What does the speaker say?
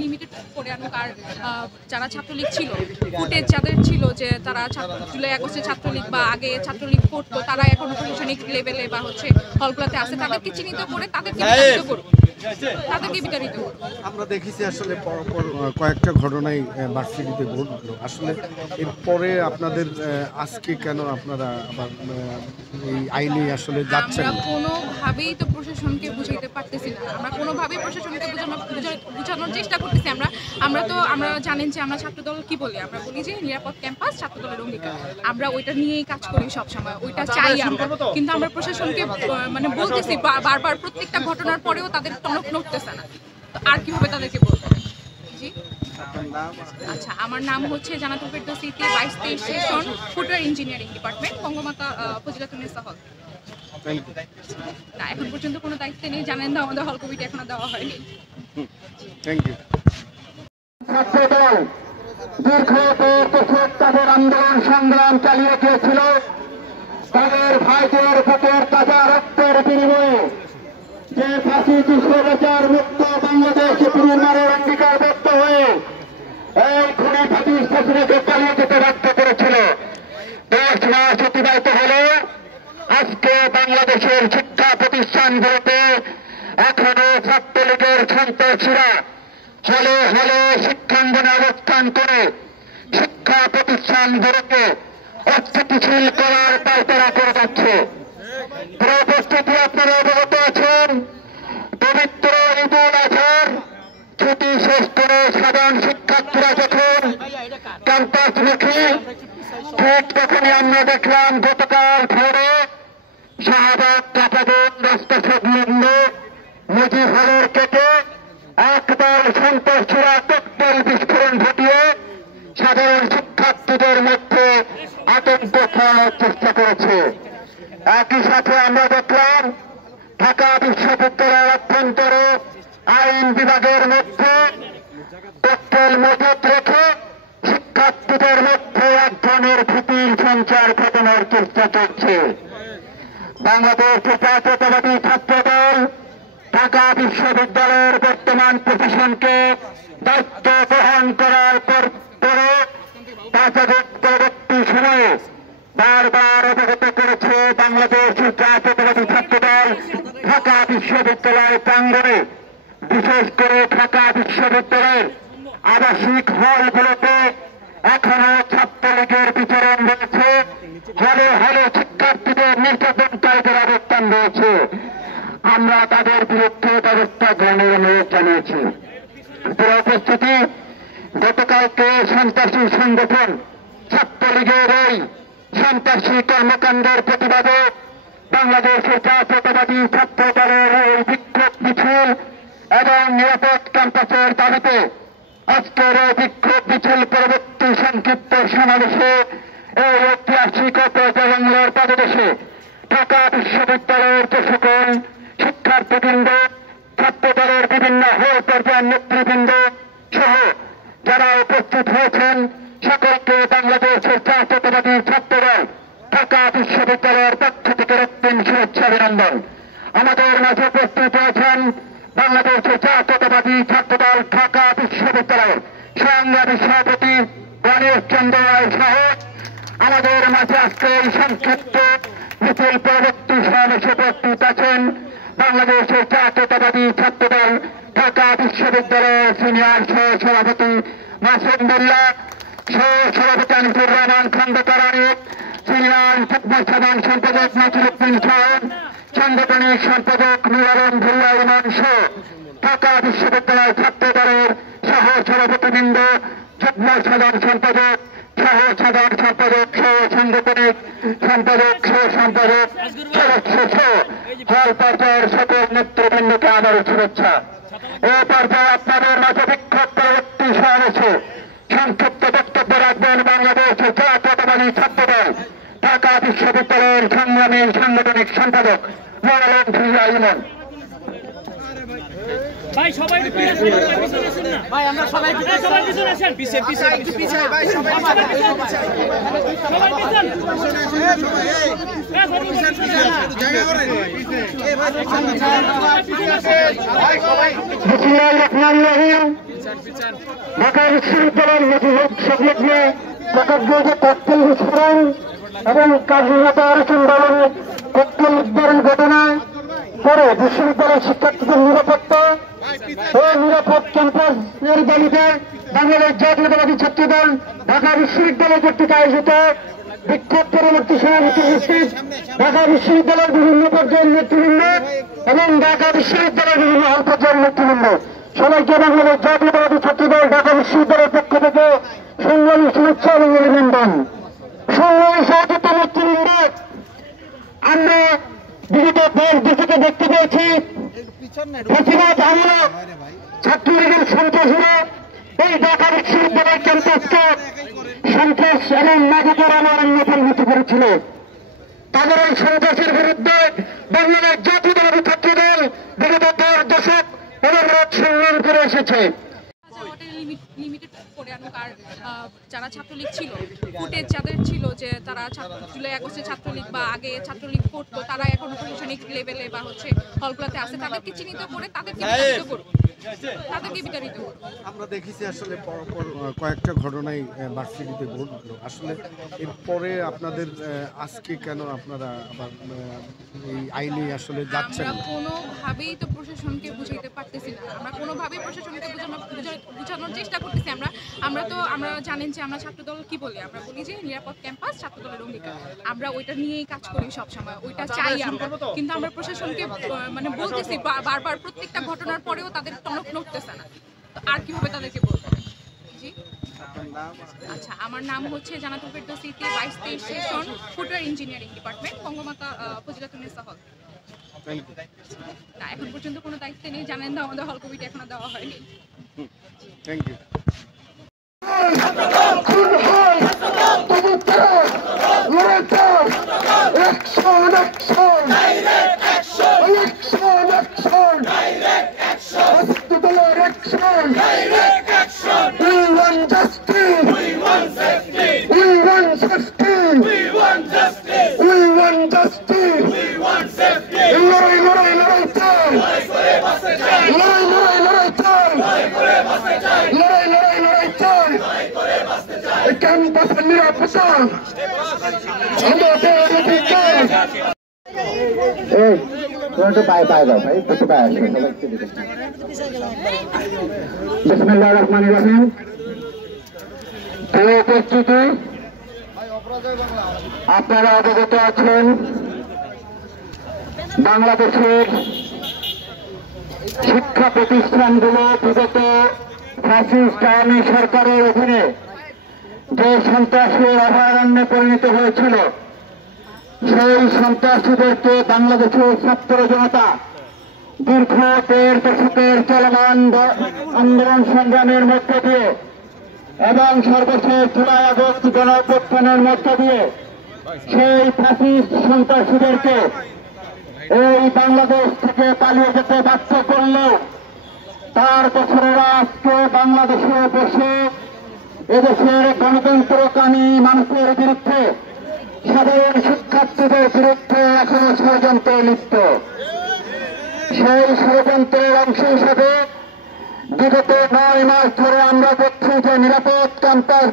Limited করে আনুক। আর যারা ছাত্রলীগ ছিল, ফুটেজ যাদের ছিল যে তারা জুলাই আগস্টে ছাত্রলীগ বা আগে ছাত্রলীগ করতো, তারা এখন প্রশাসনিক লেভেলে বা হচ্ছে হলগুলোতে আছে, তাদেরকে চিহ্নিত করে তাদেরকে বিতাড়িত করুক। আমরা দেখেছি আসলে পরপর কয়েকটা ঘটনাই ভার্সিটিতে ঘটলো। আসলে এরপরে আপনাদের আজকে কেন আপনারা আবার এই আইনে আসলে যাচ্ছেন? আমরা কোনোভাবেই তো প্রশাসনকে বুঝাইতে পারতেছি না, আমরা কোনোভাবেই প্রশাসনকে বোঝানোর চেষ্টা করতেছি। আমরা জানেন যে আমরা ছাত্রদল কি বলি, আমরা বলি যে নিরাপদ ক্যাম্পাস ছাত্রদলের অঙ্গীকার, আমরা ওইটা নিয়েই কাজ করি সবসময়, ওইটা চাই আমরা। কিন্তু আমরা প্রশাসনকে মানে বলতেছি বারবার, প্রত্যেকটা ঘটনার পরেও তাদের টনক নড়তেছে না, তো আর কিভাবে তাদেরকে বলবো? জি আচ্ছা, আমার নাম হচ্ছে Jannatul Ferdousi, 22-23 session, footwear engineering department, Bangamata Fazilatunnesa hall. না, এখন পর্যন্ত কোনো দায়িত্ব নেই, জানেন তো আমাদের হল কমিটি এখনো দেওয়া হয়নি। Thank you. ছাত্রদল দীর্ঘ দশক তাদের আন্দোলন সংগ্রাম চালিয়ে গিয়েছিল, তাদের ভাইদের বুকের তাজা রক্তের বিনিময়ে যে ফাঁসি দুঃস্বৈরাচার মুক্ত বাংলাদেশ পুনর্নির্মাণের অঙ্গীকারবদ্ধ হয়ে এই খুনি ফাঁসির শাসনকে চালিয়ে যেতে বাধ্য করেছিল। 10 মাস অতিবাহিত হলে আজকে বাংলাদেশের শিক্ষা প্রতিষ্ঠানগুলোতে এখনো ছাত্রলীগের সন্ত্রাসীরা হলে হলে শিক্ষাঙ্গনে অবস্থান করে শিক্ষা প্রতিষ্ঠানগুলোকে অস্থিতিশীল করার পায়তারা করে যাচ্ছে। উপস্থিতি আপনারা অবগত আছেন, পবিত্র ঈদুল আজহার ছুটি শেষ করে সাধারণ শিক্ষার্থীরা যখন ক্যাম্পাস মুখী, ঠিক তখনই আমরা দেখলাম গতকাল ভোরে শাহবাগ কাপাগঞ্জ রাস্তা সংলগ্ন মুজিব হলের কেটে একদল সন্ত্রাসীরা ককটেল বিস্ফোরণ ঘটিয়ে সাধারণ শিক্ষার্থীদের মধ্যে আতঙ্ক ছড়ানোর চেষ্টা করেছে। একই সাথে আমরা দেখলাম ঢাকা বিশ্ববিদ্যালয়ের অভ্যন্তরে আইন বিভাগের মধ্যে ককটেল মজুত রেখে শিক্ষার্থীদের মধ্যে এক ধরনের ভীতির সঞ্চার ঘটানোর চেষ্টা চলছে। বাংলাদেশ জাতীয়তাবাদী ছাত্রদল ঢাকা বিশ্ববিদ্যালয়ের বর্তমান প্রশাসনকে দায়িত্ব গ্রহণ করার পরে পরবর্তী সময়ে বারবার অবগত করেছে বাংলাদেশ জাতীয়তাবাদী ছাত্রদল ঢাকা বিশ্ববিদ্যালয় প্রাঙ্গণে, বিশেষ করে ঢাকা বিশ্ববিদ্যালয়ের আবাসিক হলগুলোতে এখনো ছাত্রলীগের বিচরণ রয়েছে, হলে হলে শিক্ষার্থীদের নির্যাতনকারীদের অবস্থান রয়েছে। আমরা তাদের বিরুদ্ধে ব্যবস্থা গ্রহণের অনুরোধ জানিয়েছি। উপস্থিতি, গতকালকে সন্ত্রাসী সংগঠন ছাত্রলীগের এই সন্ত্রাসী কর্মকাণ্ডের প্রতিবাদে বাংলাদেশের জাতীয়তাবাদী ছাত্রদলের এই বিক্ষোভ মিছিল এবং নিরাপদ ক্যাম্পাসের দাবিতে আজকের এই বিক্ষোভ মিছিল পরবর্তী সংক্ষিপ্ত সমাবেশে এই ঐতিহাসিক বাংলার পাদদেশে ঢাকা বিশ্ববিদ্যালয়ের যে সকল শিক্ষার্থীবৃন্দ, ছাত্রদলের বিভিন্ন হল পর্যায়ের নেতৃবৃন্দ সহ যারা উপস্থিত হয়েছেন সকলকে বাংলাদেশের জাতীয়তাবাদী ছাত্রদল ঢাকা বিশ্ববিদ্যালয়ের পক্ষ থেকে রক্তিম শুভেচ্ছা অভিনন্দন। আমাদের মাঝে উপস্থিত হয়েছেন বাংলাদেশের জাতীয়তাবাদী ছাত্রদল ঢাকা বিশ্ববিদ্যালয়ের সংগ্রামী সভাপতি গণেশ চন্দ্র রায় সহ আমাদের মাঝে আজকে এই সংক্ষিপ্ত মিছিল পরবর্তী সমাবেশে উপস্থিত আছেন বাংলাদেশের জাতীয়তাবাদী ছাত্রদল ঢাকা বিশ্ববিদ্যালয়ের সিনিয়র সহ সভাপতি মাসুদ মোল্লা, সহ সভাপতি আনিসুর রহমান খন্দকার আনিক, সিনিয়র যুগ্ম সাধারণ সম্পাদক নাসিরউদ্দিন খান, সাংগঠনিক সম্পাদক নুরুল ভুল্লাহ ইমান সহ ঢাকা বিশ্ববিদ্যালয় ছাত্রদলের সহ সভাপতিবৃন্দ, যুগ্ম সাধারণ সম্পাদক, সহ সাধারণ সম্পাদক, সহ সাংগঠনিক সম্পাদক, সহ সম্পাদক, সদস্য সহ হল পর্যায়ের সকল নেতৃবৃন্দকে আবারও শুভেচ্ছা। এই পর্যায়ে আপনাদের মাঝে বিক্ষোভ পরবর্তী সমাবেশে সংক্ষিপ্ত বক্তব্য রাখবেন বাংলাদেশের জাতীয়তাবাদী ছাত্রদল ঢাকা বিশ্ববিদ্যালয়ের সংগ্রামী সাংগঠনিক সম্পাদক নুরুল ভুল্লাহ ইমান। ভাই সবাই পিছনে আসেন না ভাই, আমরা সবাই পিছনে আসেন, পিছে একটু পিছে ভাই, সবাই পিছে সবাই পিছন জায়গা করে এই ভাই ঢাকা বিশ্ববিদ্যালয়ের সংলগ্ন প্রকল্পে ককটেল বিস্ফোরণ এবং কাজীহাটা আলোচন দলের ককটেল উদ্ধারের ঘটনায় পরে বিশ্ববিদ্যালয়ের শিক্ষার্থীদের নিরাপত্তা ও নিরাপদ ক্যাম্পাসের দাবিতে বাংলাদেশ জাতীয়তাবাদী ছাত্রদল ঢাকা বিশ্ববিদ্যালয় কর্তৃক আয়োজিত বিক্ষোভ পরবর্তী সমাবেশে উপস্থিত ঢাকা বিশ্ববিদ্যালয়ের বিভিন্ন পর্যায়ের নেতৃবৃন্দ এবং ঢাকা বিশ্ববিদ্যালয়ের বিভিন্ন হল পর্যায়ের নেতৃবৃন্দ সবাইকে বাংলাদেশ জাতীয়তাবাদী ছাত্রদল ঢাকা বিশ্ববিদ্যালয়ের পক্ষ থেকে সংগ্রামী শুভেচ্ছা এবং অভিনন্দন। সংগ্রামী সহযোগিতা নেতৃবৃন্দ, আমরা বিগত 10 দশকে দেখতে পেয়েছি প্রতিবাদ আমলে ছাত্রলীগের সন্ত্রাসীরা এই ঢাকা বিশ্ববিদ্যালয় ক্যাম্পাসকে সন্ত্রাস এবং মাদকের অনারণ্য পরিণত করেছিল। তাদের এই সন্ত্রাসের বিরুদ্ধে বাংলাদেশ জাতীয়তাবাদী ছাত্রদল বিগত 10 দশক অনবরত সংগ্রাম করে এসেছে। লিমিটেড করে আনুক, আর যারা ছাত্রলীগ ছিল, ফুটেজ যাদের ছিল যে তারা জুলাই আগস্টে ছাত্রলীগ বা আগে ছাত্রলীগ করতো, তারা এখন প্রশাসনিক লেভেলে বা হচ্ছে হলগুলোতে আছে, তাদেরকে চিহ্নিত করে তাদেরকে বিতাড়িত করুন। আমরা দেখেছি আসলে পরপর কয়েকটা ঘটনাই ভার্সিটিতে ঘটলো। আসলে এরপরে আপনাদের আজকে কেন আপনারা আবার এই আইনে আসলে যাচ্ছেন? আমরা কোনোভাবেই তো প্রশাসনকে বুঝাইতে পারতেছি না, আমরা কোনোভাবেই প্রশাসনকে বোঝানোর চেষ্টা করতেছি। আমরা জানেন যে আমরা ছাত্রদল কি বলি, আমরা বলি যে নিরাপদ ক্যাম্পাস ছাত্রদলের অঙ্গীকার, আমরা ওইটা নিয়েই কাজ করি সবসময়, ওইটা চাই আমরা। কিন্তু আমরা প্রশাসনকে মানে বলতেছি বারবার, প্রত্যেকটা ঘটনার পরেও তাদের টনক নড়তেছে না, তো আর কিভাবে তাদেরকে বলবো? জি আচ্ছা, আমার নাম হচ্ছে Jannatul Ferdousi, 22-23 session, footwear engineering department, Bangamata Fazilatunnesa hall. না, এখন পর্যন্ত কোনো দায়িত্ব নেই, জানেন না আমাদের হল কমিটি এখনো দেওয়া হয়নি। Thank you. ক্যাম্পাসের নিরাপত্তা বিসমিল্লাহির রহমানির রহিম। উপস্থিতি, আপনারা অবগত আছেন বাংলাদেশের শিক্ষা প্রতিষ্ঠানগুলো বিগত ফ্যাসিস্ট আওয়ামী সরকারের অধীনে যে সন্ত্রাসের অভয়ারণ্যে পরিণত হয়েছিল, সেই সন্ত্রাসীদেরকে বাংলাদেশের ছাত্র জনতা দীর্ঘ 1.5 দশকের চলমান আন্দোলন সংগ্রামের মধ্য দিয়ে এবং সর্বশেষ জুলাই আগস্ট গণঅভ্যুত্থানের মধ্য দিয়ে সেই ফ্যাসিস্ট সন্ত্রাসীদেরকে এই বাংলাদেশ থেকে পালিয়ে যেতে বাধ্য করলেও তার বছরেরা আজকে বাংলাদেশে বসে এদেশের গণতন্ত্রকামী মানুষের বিরুদ্ধে, সাধারণ শিক্ষার্থীদের বিরুদ্ধে এখনো ষড়যন্ত্রে লিপ্ত। সেই ষড়যন্ত্রের অংশ হিসেবে বিগত 9 মাস ধরে আমরা দেখছি যে নিরাপদ ক্যাম্পাস